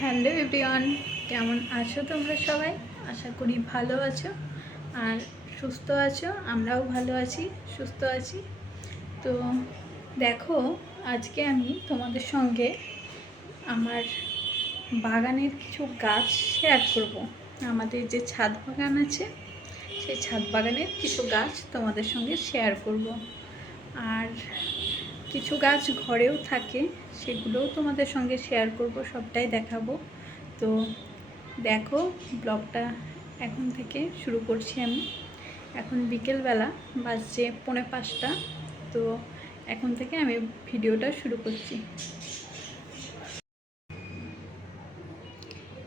Hello everyone, কেমন আছো তোমরা সবাই? আশা করি ভালো আছো আর সুস্থ আছো, আমরাও ভালো আছি, সুস্থ আছি। তো দেখো, আজকে আমি তোমাদের সঙ্গে আমার বাগানের কিছু গাছ শেয়ার করব। আমাদের যে ছাদ বাগান আছে, সেই ছাদ বাগানের কিছু গাছ তোমাদের সঙ্গে শেয়ার করব। আর কিছু গাছ ঘরেও থাকে, সেগুলোও তোমাদের সঙ্গে শেয়ার করব, সবটাই দেখাবো। তো দেখো, ব্লগটা এখন থেকে শুরু করছি আমি। এখন বিকেলবেলা বাজছে পৌনে পাঁচটা, তো এখন থেকে আমি ভিডিওটা শুরু করছি।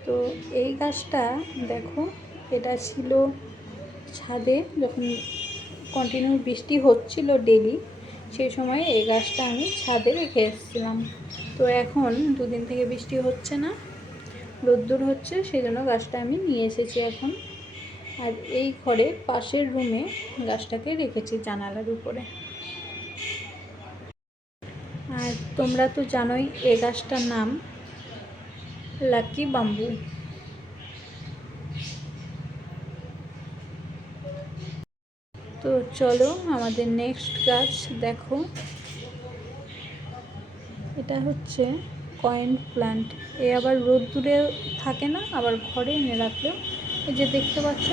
তো এই গাছটা দেখো, এটা ছিল ছাদে, যখন কন্টিনিউ বৃষ্টি হচ্ছিল ডেলি সেই সময় এই গাছটা আমি ছাদে রেখে এসেছিলাম। তো এখন দুদিন থেকে বৃষ্টি হচ্ছে না, রোদ্দুর হচ্ছে সেই জন্য গাছটা আমি নিয়ে এসেছি এখন। আর এই ঘরে পাশের রুমে গাছটাকে রেখেছি জানালার উপরে। আর তোমরা তো জানোই এ গাছটার নাম লাকি বাম্বু। তো চলো আমাদের নেক্সট গাছ দেখো। এটা হচ্ছে কয়েন প্ল্যান্ট এ আবার রোদ্দুরে থাকে না, আবার ঘরে এনে রাখলেও। এই যে দেখতে পাচ্ছ,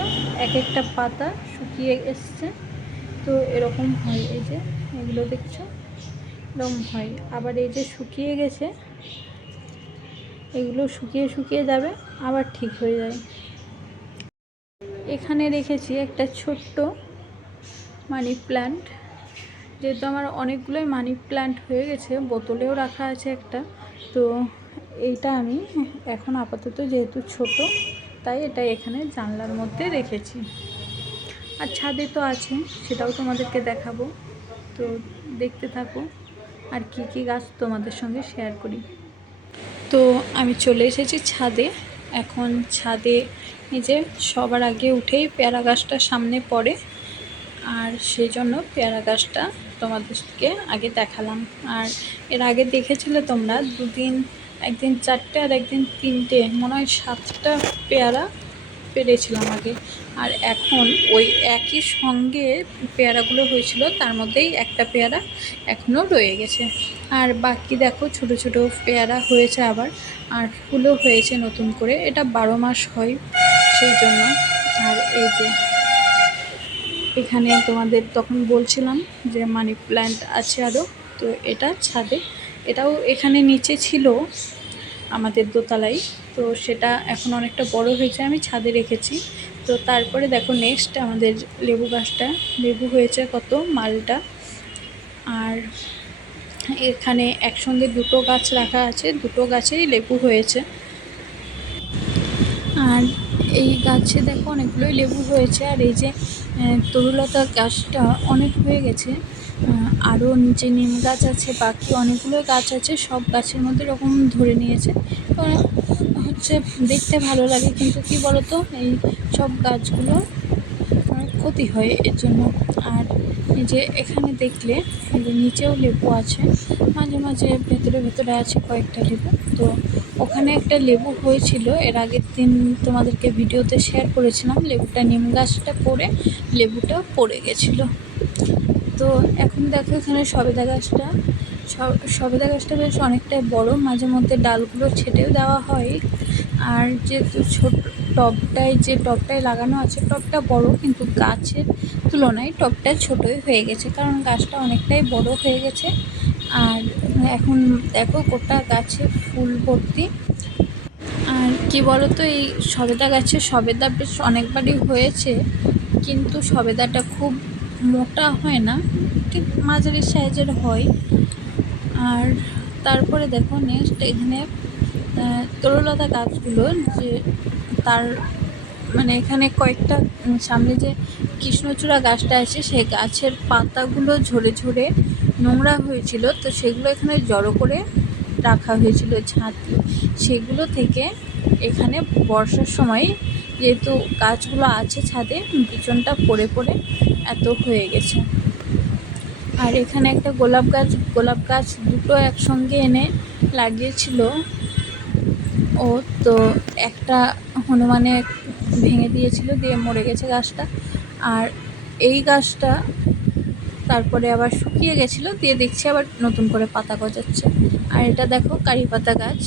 এক একটা পাতা শুকিয়ে এসছে। তো এরকম হয়, এই যে এগুলো দেখছ? এরকম হয়। আবার এই যে শুকিয়ে গেছে, এগুলো শুকিয়ে শুকিয়ে যাবে, আবার ঠিক হয়ে যায়। এখানে রেখেছি একটা ছোট্ট মানি প্ল্যান্ট। যেহেতু আমার অনেকগুলোই মানি প্ল্যান্ট হয়ে গেছে, বোতলেও রাখা আছে একটা। তো এইটা আমি এখন আপাতত যেহেতু ছোট, তাই এটা এখানে জানলার মধ্যে রেখেছি। আর ছাদে তো আছে, সেটাও তোমাদেরকে দেখাবো। তো দেখতে থাকো, আর কি কি গাছ তোমাদের সঙ্গে শেয়ার করি। তো আমি চলে এসেছি ছাদে। এখন ছাদে যে সবার আগে উঠেই পেয়ারা গাছটা সামনে পড়ে। আর সেই জন্য পেয়ারা গাছটা তোমাদেরকে আগে দেখালাম। আর এর আগে দেখেছিলে তোমরা দুদিন, একদিন চারটে আর একদিন তিনটে, মনে হয় সাতটা পেয়ারা পেরেছিলাম আগে। আর এখন ওই একই সঙ্গে পেয়ারাগুলো হয়েছিল, তার মধ্যেই একটা পেয়ারা এখনও রয়ে গেছে। আর বাকি দেখো ছোট ছোট পেয়ারা হয়েছে আবার, আর ফুলও হয়েছে নতুন করে। এটা বারো মাস হয় সেই জন্য। আর এই যে এখানে তোমাদের তখন বলছিলাম যে মানি প্ল্যান্ট আছে আরও তো এটা ছাদে। এটাও এখানে নিচে ছিল আমাদের দোতলায়, তো সেটা এখন অনেকটা বড় হয়েছে, আমি ছাদে রেখেছি। তো তারপরে দেখো নেক্সট আমাদের লেবু গাছটা। লেবু হয়েছে কত? মালটা। আর এখানে একসঙ্গে দুটো গাছ রাখা আছে, দুটো গাছেই লেবু হয়েছে। আর এই গাছে দেখো অনেকগুলোই লেবু হয়েছে, আর এই যে তরুলতা গাছটা অনেক হয়ে গেছে। আরও নিচে নিম গাছ আছে, বাকি অনেকগুলো গাছ আছে, সব গাছের মধ্যে এরকম ধরে নিয়েছে। হচ্ছে দেখতে ভালো লাগে, কিন্তু কি বলতো, এই সব গাছগুলো ক্ষতি হয় এর জন্য। আর যে এখানে দেখলে নিচেও লেবু আছে, মাঝে মাঝে ভেতরে ভেতরে আছে কয়েকটা লেবু। তো ওখানে একটা লেবু হয়েছিল। এর আগের দিন তোমাদেরকে ভিডিওতে শেয়ার করেছিলাম। লেবুটা, নিম গাছটা পড়ে লেবুটা পড়ে গেছিল। তো এখন দেখো এখানে সবেদা গাছটা। সবেদা গাছটা বেশ অনেকটাই বড়। মাঝে মধ্যে ডালগুলো ছেটেও দেওয়া হয়। আর যেহেতু ছোট টবটায় যে টবটায় লাগানো আছে টবটা বড় কিন্তু গাছের তুলনায় টবটা ছোটোই হয়ে গেছে। কারণ গাছটা অনেকটাই বড় হয়ে গেছে। আর এখন দেখো গোটা গাছে ফুল ভর্তি। আর কি বলতো, এই সবেদা গাছে সবেদা বেশ অনেকবারই হয়েছে, কিন্তু সবেদাটা খুব মোটা হয় না, ঠিক মাঝারি সাইজের হয়। আর তারপরে দেখো নেক্সট এখানে তরুলতা গাছগুলো, যে তার মানে এখানে কয়েকটা সামনে যে কৃষ্ণচূড়া গাছটা আছে, সেই গাছের পাতাগুলো ঝরে ঝরে নোংরা হয়েছিল, তো সেগুলো এখানে জড়ো করে রাখা হয়েছিল ছাদ সেগুলো থেকে এখানে বর্ষার সময় যেহেতু গাছগুলো আছে ছাদে, পিছনটা পড়ে পড়ে এত হয়ে গেছে। আর এখানে একটা গোলাপ গাছ গোলাপ গাছ দুটো একসঙ্গে এনে লাগিয়েছিল। ও তো একটা হনুমানে ভেঙে দিয়েছিল, দিয়ে মরে গেছে গাছটা। আর এই গাছটা তারপরে আবার শুকিয়ে গেছিল, দিয়ে দেখছি আবার নতুন করে পাতা গজাচ্ছে। আর এটা দেখো, কারি পাতা গাছ।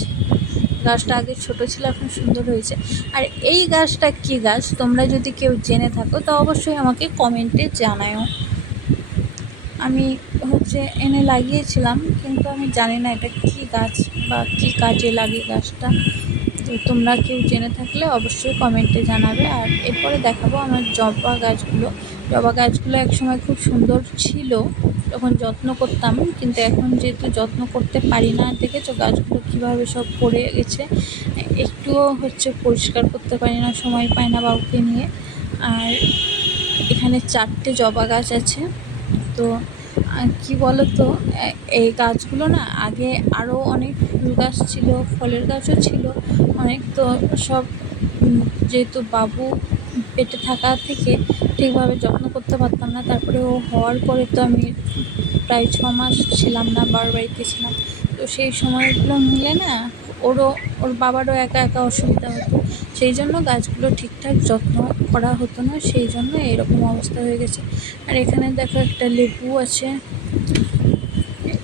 গাছটা আগে ছোট ছিল, এখন সুন্দর হয়েছে। আর এই গাছটা কি গাছ? তোমরা যদি কেউ জেনে থাকো, তো অবশ্যই আমাকে কমেন্টে জানায়ও আমি হচ্ছে এনে লাগিয়েছিলাম, কিন্তু আমি জানি না এটা কী গাছ বা কী কাজে লাগে গাছটা। তো তোমরা কেউ জেনে থাকলে অবশ্যই কমেন্টে জানাবে। আর এরপরে দেখাবো আমার জবা গাছগুলো। জবা গাছগুলো একসময় খুব সুন্দর ছিল, তখন যত্ন করতাম, কিন্তু এখন যেহেতু যত্ন করতে পারি না, দেখেছ গাছগুলো কীভাবে সব পড়ে গেছে, একটুও হচ্ছে পরিষ্কার করতে পারি না, সময় পাই না বাবুকে নিয়ে। আর এখানে চারটে জবা গাছ আছে, তো কী বলো তো এই গাছগুলো না আগে আরও অনেক ফুল গাছ ছিল, ফলের গাছও ছিল, অনেক তো সব যেহেতু বাবু পেটে থাকা থেকে ঠিকভাবে যত্ন করতে পারতাম না। তারপরে ও হওয়ার পরে তো আমি প্রায় ছ মাস ছিলাম না বাবার বাড়িতে ছিলাম। তো সেই সময়গুলো মিলে না ওরও, ওর বাবারও একা একা অসুবিধা হতো। সেই জন্য গাছগুলো ঠিকঠাক যত্ন করা হতো না, সেই জন্য এরকম অবস্থা হয়ে গেছে। আর এখানে দেখো একটা লেবু আছে।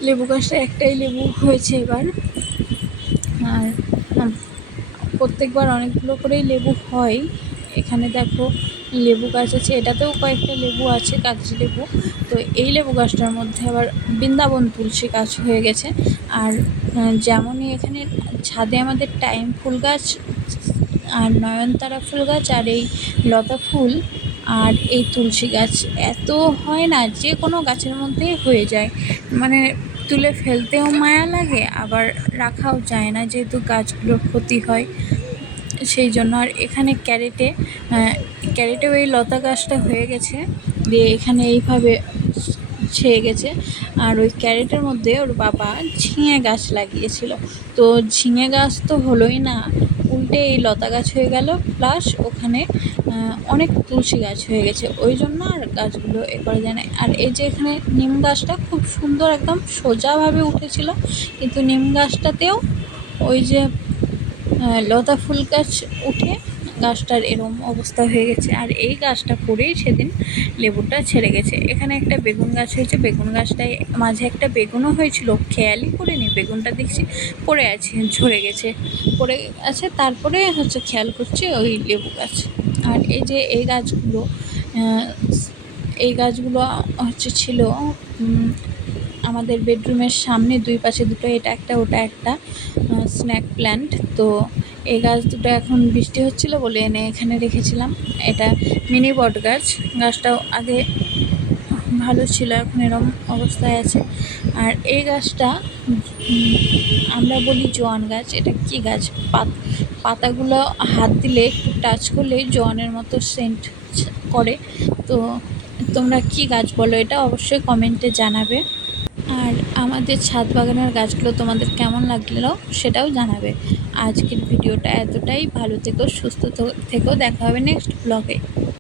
লেবু গাছটা একটাই লেবু হয়েছে এবার। আর প্রত্যেকবার অনেকগুলো করেই লেবু হয়। এখানে দেখো লেবু গাছ আছে, এটাতেও কয়েকটা লেবু আছে, কাগজি লেবু। তো এই লেবু গাছটার মধ্যে আবার বৃন্দাবন তুলসী গাছ হয়ে গেছে। আর যেমনই এখানে ছাদে আমাদের টাইম ফুল গাছ, আর নয়নতারা ফুল গাছ, আর এই লতা ফুল, আর এই তুলসী গাছ, এত হয় না যে কোনো গাছের মধ্যেই হয়ে যায়। মানে তুলে ফেলতেও মায়া লাগে, আবার রাখাও যায় না যেহেতু গাছগুলোর ক্ষতি হয়। সেই জন্য আর এখানে ক্যারেটে ক্যারেটেও এই লতা গাছটা হয়ে গেছে, দিয়ে এখানে এইভাবে ছেয়ে গেছে। আর ওই ক্যারেটের মধ্যে ওর বাবা ঝিঙে গাছ লাগিয়েছিল। তো ঝিঙে গাছ তো হলোই না, উল্টে এই লতা গাছ হয়ে গেল, প্লাস ওখানে অনেক তুলসী গাছ হয়ে গেছে। ওই জন্য আর গাছগুলো এ করা যায় না। আর এই যে এখানে নিম গাছটা খুব সুন্দর একদম সোজাভাবে উঠেছিল, কিন্তু নিম গাছটাতেও ওই যে লতা ফুল গাছ উঠে গাছটার এরম অবস্থা হয়ে গেছে। আর এই গাছটা পড়েই সেদিন লেবুটা ছেড়ে গেছে। এখানে একটা বেগুন গাছ হয়েছে। বেগুন গাছটায় মাঝে একটা বেগুনও হয়েছিল। খেয়ালই করিনি। বেগুনটা দেখছি পড়ে আছে, ঝরে গেছে। পড়ে আছে, তারপরে হচ্ছে খেয়াল করছি ওই লেবু গাছ। আর এই যে এই গাছগুলো এই গাছগুলো হচ্ছে ছিল আমাদের বেডরুমের সামনে দুই পাশে দুটো, এটা একটা, ওটা একটা স্ন্যাক প্ল্যান্ট তো এই গাছ দুটো এখন বৃষ্টি হচ্ছিল বলে এনে এখানে রেখেছিলাম। এটা মিনি বট গাছ। গাছটাও আগে ভালো ছিল, এখন এরম অবস্থায় আছে। আর এই গাছটা আমরা বলি জোয়ান গাছ। এটা কি গাছ? পাত পাতাগুলো হাত দিলে একটু টাচ করলেই জোয়ানের মতো সেন্ট করে। তো তোমরা কি গাছ বলো? এটা অবশ্যই কমেন্টে জানাবে। আর আমাদের ছাদ বাগানের গাছগুলো তোমাদের কেমন লাগল সেটাও জানাবে। আজকের ভিডিওটা এতটাই। ভালো থেকো, সুস্থ থেকো, দেখা হবে নেক্সট ব্লগে